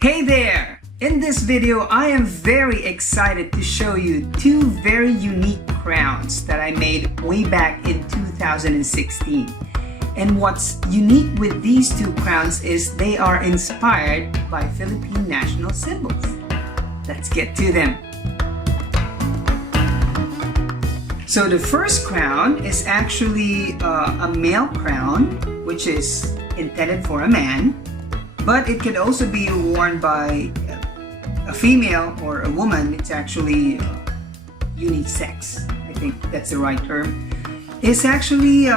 Hey there! In this video, I am very excited to show you two very unique crowns that I made way back in 2016. And what's unique with these two crowns is they are inspired by Philippine National Symbols. Let's get to them. So the first crown is actually a male crown, which is intended for a man. But it could also be worn by a female or a woman. It's actually unisex. I think that's the right term. It's actually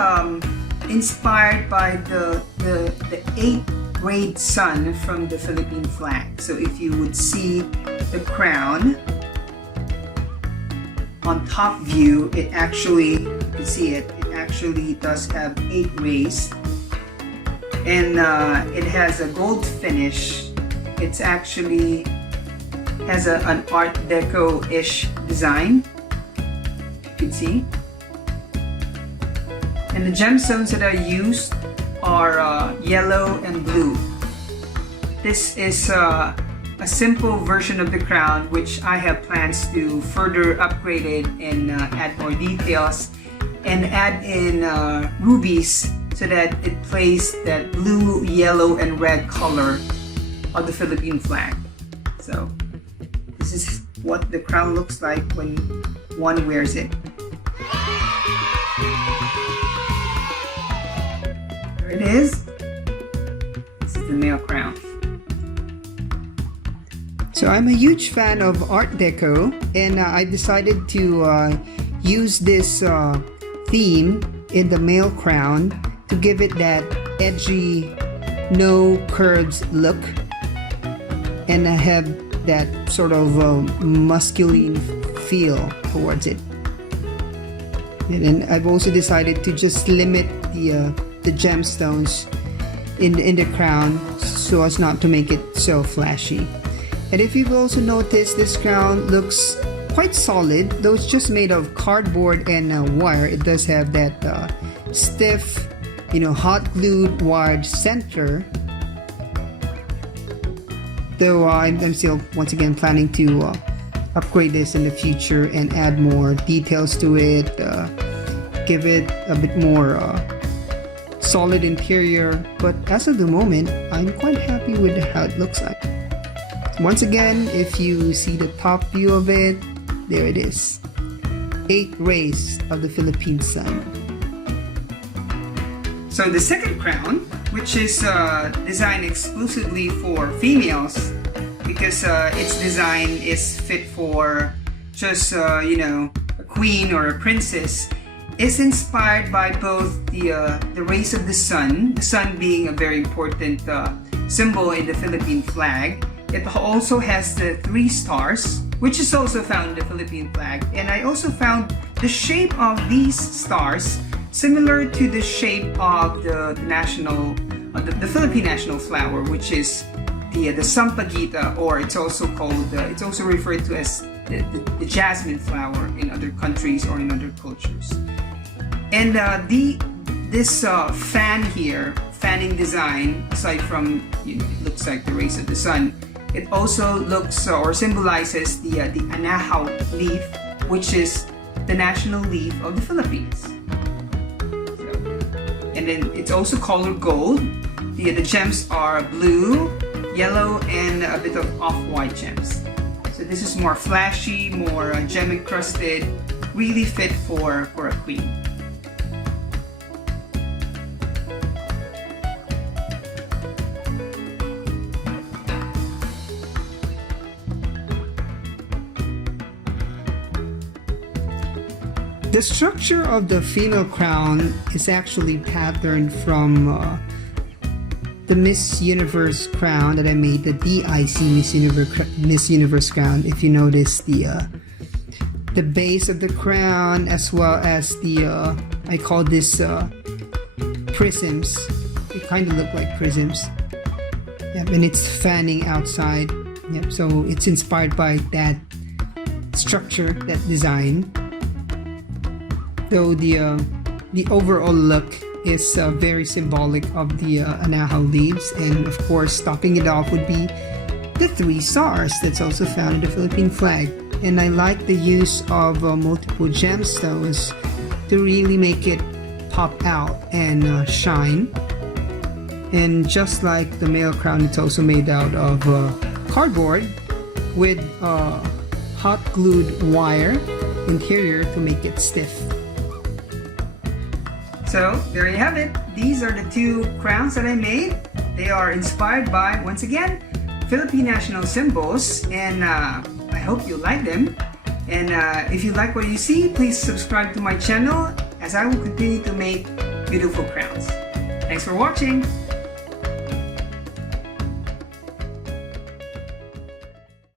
inspired by the 8th grade sun from the Philippine flag. So if you would see the crown on top view, it actually, you can see it, it actually does have 8 rays. And it has a gold finish. It's actually has an Art Deco-ish design, you can see. And the gemstones that are used are yellow and blue. This is a simple version of the crown, which I have plans to further upgrade it and add more details and add in rubies, so that it plays that blue, yellow, and red color of the Philippine flag. So this is what the crown looks like when one wears it. There it is. This is the male crown. So I'm a huge fan of Art Deco, and I decided to use this theme in the male crown to give it that edgy, no curves look, and I have that sort of masculine feel towards it. And then I've also decided to just limit the gemstones in the crown so as not to make it so flashy. And if you've also noticed, this crown looks quite solid, though it's just made of cardboard and wire. It does have that stiff, hot glued wired center. Though I'm still, once again, planning to upgrade this in the future and add more details to it, give it a bit more solid interior. But as of the moment, I'm quite happy with how it looks like. Once again, if you see the top view of it, there it is. 8 rays of the Philippine sun. So the second crown, which is designed exclusively for females, because its design is fit for just a queen or a princess, is inspired by both the rays of the sun being a very important symbol in the Philippine flag. It also has the 3 stars, which is also found in the Philippine flag. And I also found the shape of these stars similar to the shape of the Philippine national flower, which is the sampaguita, or it's also called, it's also referred to as the jasmine flower in other countries or in other cultures. And this fan here, fanning design, aside from it looks like the rays of the sun, it also looks or symbolizes the anahaw leaf, which is the national leaf of the Philippines. And then it's also colored gold. The gems are blue, yellow, and a bit of off-white gems. So this is more flashy, more gem encrusted, really fit for a queen. The structure of the female crown is actually patterned from the Miss Universe crown that I made, the DIC Miss Universe crown. If you notice the base of the crown, as well as the I call this prisms. They kind of look like prisms. Yep, and it's fanning outside. Yep, so it's inspired by that structure, that design. Though the overall look is very symbolic of the anahaw leaves, and of course topping it off would be the 3 stars that's also found in the Philippine flag. And I like the use of multiple gemstones to really make it pop out and shine. And just like the male crown, it's also made out of cardboard with hot glued wire interior to make it stiff. So there you have it. These are the 2 crowns that I made. They are inspired by, once again, Philippine National Symbols, and I hope you like them. And if you like what you see, please subscribe to my channel as I will continue to make beautiful crowns. Thanks for watching.